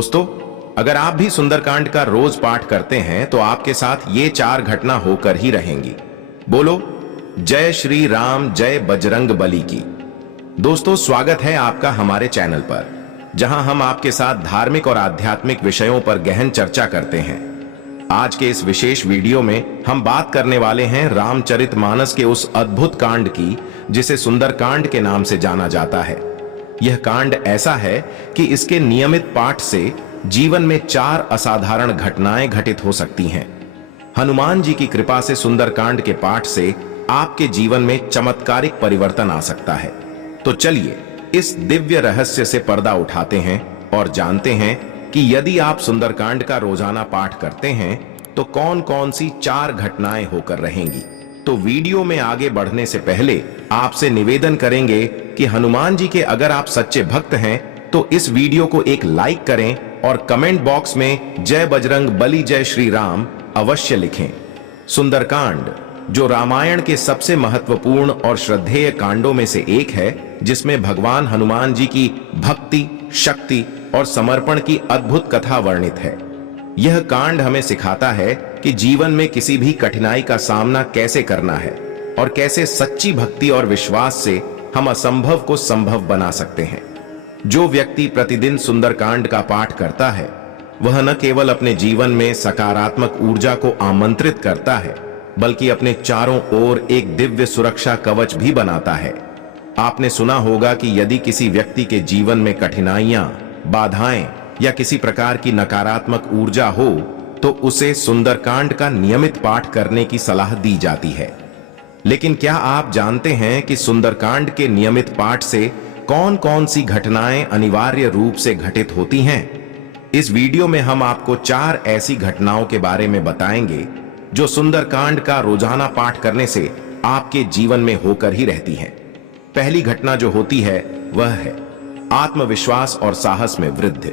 दोस्तों, अगर आप भी सुंदरकांड का रोज पाठ करते हैं तो आपके साथ ये 4 घटना होकर ही रहेंगी। बोलो जय श्री राम, जय बजरंग बली की। दोस्तों, स्वागत है आपका हमारे चैनल पर, जहां हम आपके साथ धार्मिक और आध्यात्मिक विषयों पर गहन चर्चा करते हैं। आज के इस विशेष वीडियो में हम बात करने वाले हैं रामचरितमानस के उस अद्भुत कांड की जिसे सुंदरकांड के नाम से जाना जाता है। यह कांड ऐसा है कि इसके नियमित पाठ से जीवन में 4 असाधारण घटनाएं घटित हो सकती हैं। हनुमान जी की कृपा से सुंदरकांड के पाठ से आपके जीवन में चमत्कारिक परिवर्तन आ सकता है। तो चलिए इस दिव्य रहस्य से पर्दा उठाते हैं और जानते हैं कि यदि आप सुंदरकांड का रोजाना पाठ करते हैं तो कौन कौन सी 4 घटनाएं होकर रहेंगी। तो वीडियो में आगे बढ़ने से पहले आपसे निवेदन करेंगे कि हनुमान जी के अगर आप सच्चे भक्त हैं तो इस वीडियो को एक लाइक करें और कमेंट बॉक्स में जय बजरंग बली, जय श्री राम अवश्य लिखें। सुंदरकांड, जो रामायण के सबसे महत्वपूर्ण और श्रद्धेय कांडों में से एक है, जिसमें भगवान हनुमान जी की भक्ति, शक्ति और समर्पण की अद्भुत कथा वर्णित है। यह कांड हमें सिखाता है कि जीवन में किसी भी कठिनाई का सामना कैसे करना है और कैसे सच्ची भक्ति और विश्वास से हम असंभव को संभव बना सकते हैं। जो व्यक्ति प्रतिदिन सुंदरकांड का पाठ करता है वह न केवल अपने जीवन में सकारात्मक ऊर्जा को आमंत्रित करता है, बल्कि अपने चारों ओर एक दिव्य सुरक्षा कवच भी बनाता है। आपने सुना होगा कि यदि किसी व्यक्ति के जीवन में कठिनाइयां, बाधाएं या किसी प्रकार की नकारात्मक ऊर्जा हो तो उसे सुंदरकांड का नियमित पाठ करने की सलाह दी जाती है। लेकिन क्या आप जानते हैं कि सुंदरकांड के नियमित पाठ से कौन कौन सी घटनाएं अनिवार्य रूप से घटित होती हैं? इस वीडियो में हम आपको 4 ऐसी घटनाओं के बारे में बताएंगे जो सुंदरकांड का रोजाना पाठ करने से आपके जीवन में होकर ही रहती हैं। पहली घटना जो होती है वह है आत्मविश्वास और साहस में वृद्धि।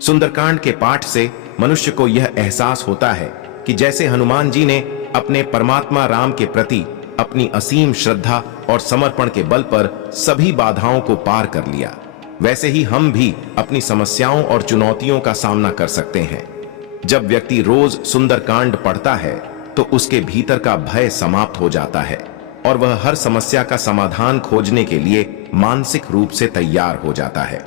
सुंदरकांड के पाठ से मनुष्य को यह एहसास होता है कि जैसे हनुमान जी ने अपने परमात्मा राम के प्रति अपनी असीम श्रद्धा और समर्पण के बल पर सभी बाधाओं को पार कर लिया, वैसे ही हम भी अपनी समस्याओं और चुनौतियों का सामना कर सकते हैं। जब व्यक्ति रोज सुंदरकांड पढ़ता है तो उसके भीतर का भय समाप्त हो जाता है और वह हर समस्या का समाधान खोजने के लिए मानसिक रूप से तैयार हो जाता है।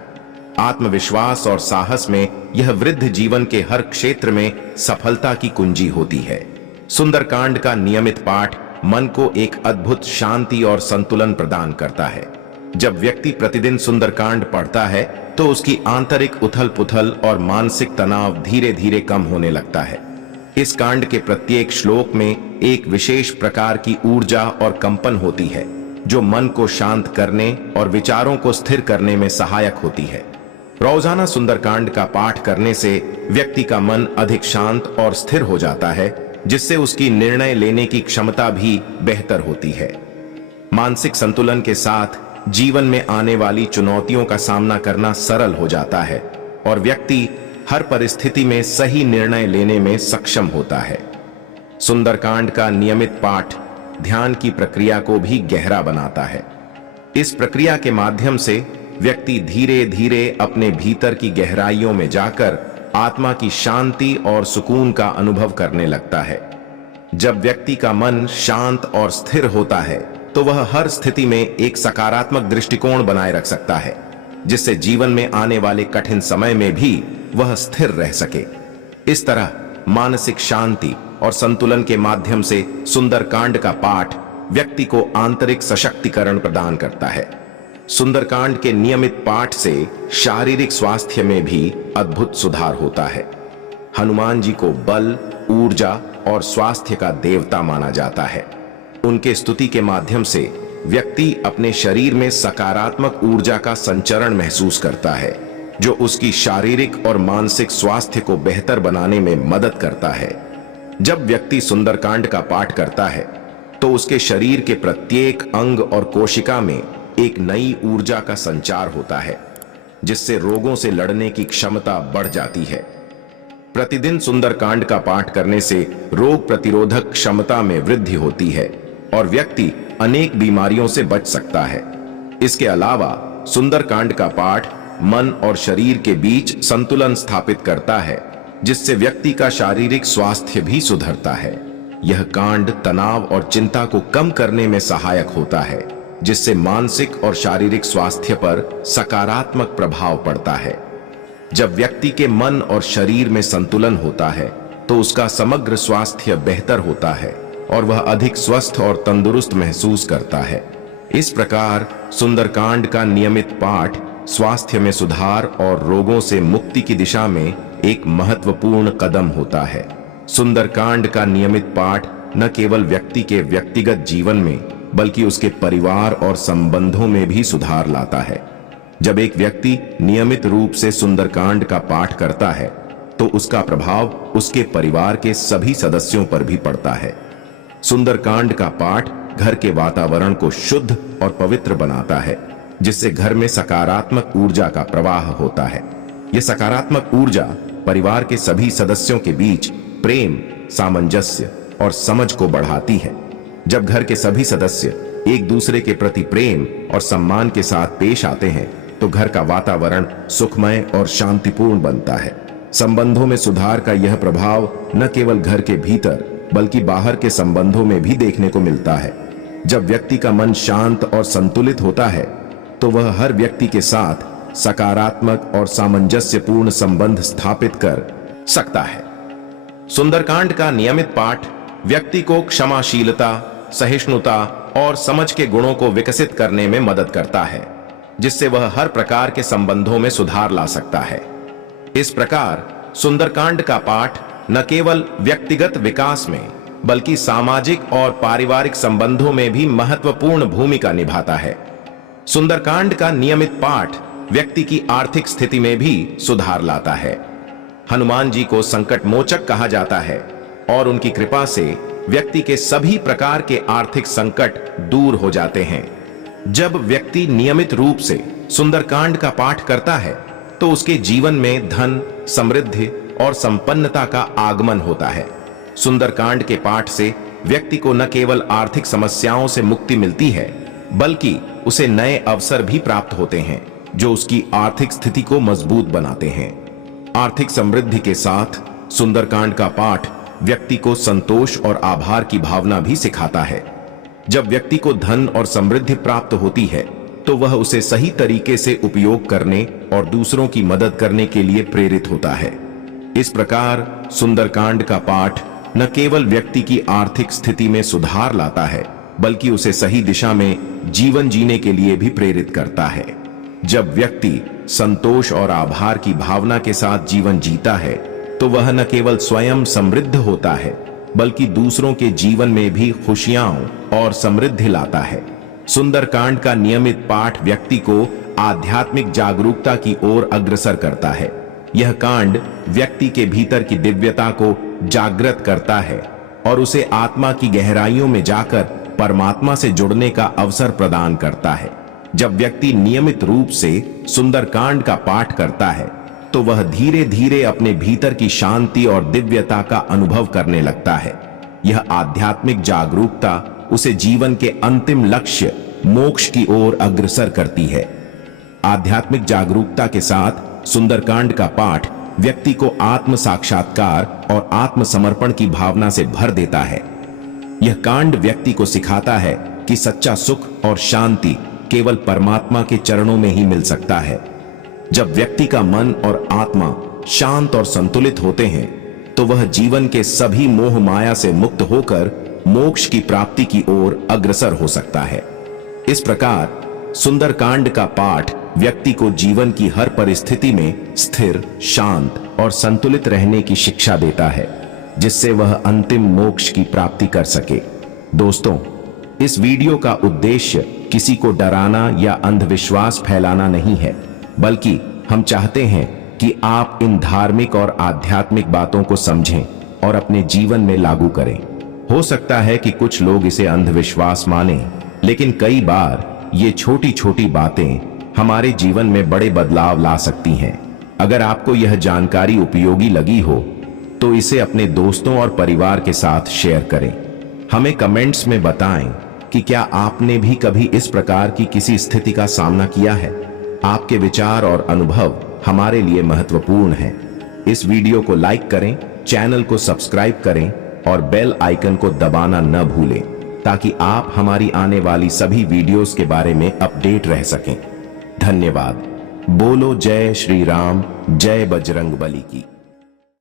आत्मविश्वास और साहस में यह वृद्ध जीवन के हर क्षेत्र में सफलता की कुंजी होती है। सुंदरकांड का नियमित पाठ मन को एक अद्भुत शांति और संतुलन प्रदान करता है। जब व्यक्ति प्रतिदिन सुंदरकांड पढ़ता है तो उसकी आंतरिक उथल-पुथल और मानसिक तनाव धीरे धीरे कम होने लगता है। इस कांड के प्रत्येक श्लोक में एक विशेष प्रकार की ऊर्जा और कंपन होती है जो मन को शांत करने और विचारों को स्थिर करने में सहायक होती है। रोजाना सुंदरकांड का पाठ करने से व्यक्ति का मन अधिक शांत और स्थिर हो जाता है, जिससे उसकी निर्णय लेने की क्षमता भी बेहतर होती है। मानसिक संतुलन के साथ जीवन में आने वाली चुनौतियों का सामना करना सरल हो जाता है और व्यक्ति हर परिस्थिति में सही निर्णय लेने में सक्षम होता है। सुंदरकांड का नियमित पाठ ध्यान की प्रक्रिया को भी गहरा बनाता है। इस प्रक्रिया के माध्यम से व्यक्ति धीरे धीरे अपने भीतर की गहराइयों में जाकर आत्मा की शांति और सुकून का अनुभव करने लगता है। जब व्यक्ति का मन शांत और स्थिर होता है तो वह हर स्थिति में एक सकारात्मक दृष्टिकोण बनाए रख सकता है, जिससे जीवन में आने वाले कठिन समय में भी वह स्थिर रह सके। इस तरह मानसिक शांति और संतुलन के माध्यम से सुंदरकांड का पाठ व्यक्ति को आंतरिक सशक्तिकरण प्रदान करता है। सुंदरकांड के नियमित पाठ से शारीरिक स्वास्थ्य में भी अद्भुत सुधार होता है। हनुमान जी को बल, ऊर्जा और स्वास्थ्य का देवता माना जाता है। उनके स्तुति के माध्यम से व्यक्ति अपने शरीर में सकारात्मक ऊर्जा का संचरण महसूस करता है, जो उसकी शारीरिक और मानसिक स्वास्थ्य को बेहतर बनाने में मदद करता है। जब व्यक्ति सुंदरकांड का पाठ करता है तो उसके शरीर के प्रत्येक अंग और कोशिका में एक नई ऊर्जा का संचार होता है, जिससे रोगों से लड़ने की क्षमता बढ़ जाती है। प्रतिदिन सुंदरकांड का पाठ करने से रोग प्रतिरोधक क्षमता में वृद्धि होती है और व्यक्ति अनेक बीमारियों से बच सकता है। इसके अलावा सुंदरकांड का पाठ मन और शरीर के बीच संतुलन स्थापित करता है, जिससे व्यक्ति का शारीरिक स्वास्थ्य भी सुधरता है। यह कांड तनाव और चिंता को कम करने में सहायक होता है, जिससे मानसिक और शारीरिक स्वास्थ्य पर सकारात्मक प्रभाव पड़ता है। जब व्यक्ति के मन और शरीर में संतुलन होता है तो उसका समग्र स्वास्थ्य बेहतर होता है और वह अधिक स्वस्थ और तंदुरुस्त महसूस करता है। इस प्रकार सुंदरकांड का नियमित पाठ स्वास्थ्य में सुधार और रोगों से मुक्ति की दिशा में एक महत्वपूर्ण कदम होता है। सुंदरकांड का नियमित पाठ न केवल व्यक्ति के व्यक्तिगत जीवन में बल्कि उसके परिवार और संबंधों में भी सुधार लाता है। जब एक व्यक्ति नियमित रूप से सुंदरकांड का पाठ करता है तो उसका प्रभाव उसके परिवार के सभी सदस्यों पर भी पड़ता है। सुंदरकांड का पाठ घर के वातावरण को शुद्ध और पवित्र बनाता है, जिससे घर में सकारात्मक ऊर्जा का प्रवाह होता है। यह सकारात्मक ऊर्जा परिवार के सभी सदस्यों के बीच प्रेम, सामंजस्य और समझ को बढ़ाती है। जब घर के सभी सदस्य एक दूसरे के प्रति प्रेम और सम्मान के साथ पेश आते हैं तो घर का वातावरण सुखमय और शांतिपूर्ण बनता है। संबंधों में सुधार का यह प्रभाव न केवल घर के भीतर बल्कि बाहर के संबंधों में भी देखने को मिलता है। जब व्यक्ति का मन शांत और संतुलित होता है तो वह हर व्यक्ति के साथ सकारात्मक और सामंजस्यपूर्ण संबंध स्थापित कर सकता है। सुंदरकांड का नियमित पाठ व्यक्ति को क्षमाशीलता, सहिष्णुता और समझ के गुणों को विकसित करने में मदद करता है, जिससे वह हर प्रकार के संबंधों में सुधार ला सकता है। इस प्रकार सुंदरकांड का पाठ न केवल व्यक्तिगत विकास में बल्कि सामाजिक और पारिवारिक संबंधों में भी महत्वपूर्ण भूमिका निभाता है। सुंदरकांड का नियमित पाठ व्यक्ति की आर्थिक स्थिति में भी सुधार लाता है। हनुमान जी को संकट मोचक कहा जाता है और उनकी कृपा से व्यक्ति के सभी प्रकार के आर्थिक संकट दूर हो जाते हैं। जब व्यक्ति नियमित रूप से सुंदरकांड का पाठ करता है तो उसके जीवन में धन, समृद्धि और संपन्नता का आगमन होता है। सुंदरकांड के पाठ से व्यक्ति को न केवल आर्थिक समस्याओं से मुक्ति मिलती है बल्कि उसे नए अवसर भी प्राप्त होते हैं जो उसकी आर्थिक स्थिति को मजबूत बनाते हैं। आर्थिक समृद्धि के साथ सुंदरकांड का पाठ व्यक्ति को संतोष और आभार की भावना भी सिखाता है। जब व्यक्ति को धन और समृद्धि प्राप्त होती है तो वह उसे सही तरीके से उपयोग करने और दूसरों की मदद करने के लिए प्रेरित होता है। इस प्रकार सुंदरकांड का पाठ न केवल व्यक्ति की आर्थिक स्थिति में सुधार लाता है बल्कि उसे सही दिशा में जीवन जीने के लिए भी प्रेरित करता है। जब व्यक्ति संतोष और आभार की भावना के साथ जीवन जीता है तो वह न केवल स्वयं समृद्ध होता है बल्कि दूसरों के जीवन में भी खुशियां और समृद्धि लाता है। सुंदरकांड का नियमित पाठ व्यक्ति को आध्यात्मिक जागरूकता की ओर अग्रसर करता है। यह कांड व्यक्ति के भीतर की दिव्यता को जागृत करता है और उसे आत्मा की गहराइयों में जाकर परमात्मा से जुड़ने का अवसर प्रदान करता है। जब व्यक्ति नियमित रूप से सुंदरकांड का पाठ करता है तो वह धीरे धीरे अपने भीतर की शांति और दिव्यता का अनुभव करने लगता है। यह आध्यात्मिक जागरूकता उसे जीवन के अंतिम लक्ष्य मोक्ष की ओर अग्रसर करती है। आध्यात्मिक जागरूकता के साथ सुंदरकांड का पाठ व्यक्ति को आत्म साक्षात्कार और आत्मसमर्पण की भावना से भर देता है। यह कांड व्यक्ति को सिखाता है कि सच्चा सुख और शांति केवल परमात्मा के चरणों में ही मिल सकता है। जब व्यक्ति का मन और आत्मा शांत और संतुलित होते हैं तो वह जीवन के सभी मोह माया से मुक्त होकर मोक्ष की प्राप्ति की ओर अग्रसर हो सकता है। इस प्रकार सुंदरकांड का पाठ व्यक्ति को जीवन की हर परिस्थिति में स्थिर, शांत और संतुलित रहने की शिक्षा देता है, जिससे वह अंतिम मोक्ष की प्राप्ति कर सके। दोस्तों, इस वीडियो का उद्देश्य किसी को डराना या अंधविश्वास फैलाना नहीं है, बल्कि हम चाहते हैं कि आप इन धार्मिक और आध्यात्मिक बातों को समझें और अपने जीवन में लागू करें। हो सकता है कि कुछ लोग इसे अंधविश्वास माने, लेकिन कई बार ये छोटी छोटी बातें हमारे जीवन में बड़े बदलाव ला सकती हैं। अगर आपको यह जानकारी उपयोगी लगी हो तो इसे अपने दोस्तों और परिवार के साथ शेयर करें। हमें कमेंट्स में बताएं कि क्या आपने भी कभी इस प्रकार की किसी स्थिति का सामना किया है। आपके विचार और अनुभव हमारे लिए महत्वपूर्ण हैं। इस वीडियो को लाइक करें, चैनल को सब्सक्राइब करें और बेल आइकन को दबाना न भूलें ताकि आप हमारी आने वाली सभी वीडियोस के बारे में अपडेट रह सकें। धन्यवाद। बोलो जय श्री राम, जय बजरंग बली की।